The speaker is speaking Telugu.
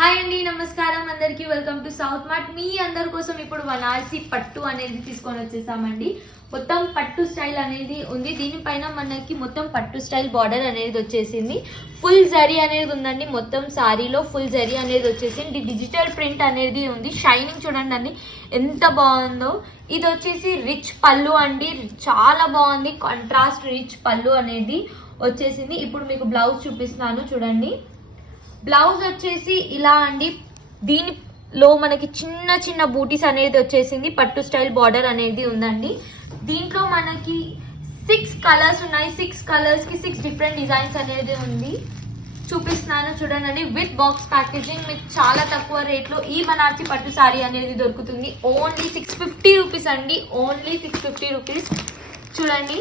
హాయ్ అండి, నమస్కారం అందరికి. Welcome to South Mart. మీ అందరి కోసం ఇప్పుడు బనారసి పట్టు అనేది తీసుకొని వచ్చేసామండి. మొత్తం పట్టు స్టైల్ అనేది ఉంది. దీనిపైన మనకి మొత్తం పట్టు స్టైల్ బార్డర్ అనేది వచ్చేసింది. ఫుల్ జరీ అనేది ఉందండి. మొత్తం సారీలో ఫుల్ జరీ అనేది వచ్చేసింది. డిజిటల్ ప్రింట్ అనేది ఉంది. షైనింగ్ చూడండి అండి ఎంత బాగుందో. ఇది వచ్చేసి రిచ్ పళ్ళు అండి, చాలా బాగుంది. కాంట్రాస్ట్ రిచ్ పళ్ళు అనేది వచ్చేసింది. ఇప్పుడు మీకు బ్లౌజ్ చూపిస్తున్నాను చూడండి. బ్లౌజ్ వచ్చేసి ఇలా అండి. దీనిలో మనకి చిన్న చిన్న బూటీస్ అనేది వచ్చేసింది. పట్టు స్టైల్ బార్డర్ అనేది ఉందండి. దీంట్లో మనకి 6 కలర్స్ ఉన్నాయి. 6 కలర్స్ కి 6 డిఫరెంట్ డిజైన్స్ అనేది ఉంది. చూపిస్తున్నాను చూడండి. విత్ బాక్స్ ప్యాకేజింగ్ మీకు చాలా తక్కువ రేట్లో ఈ బనారసి పట్టు సారీ అనేది దొరుకుతుంది. ఓన్లీ 650 రూపీస్ అండి. Only 650 rupees. చూడండి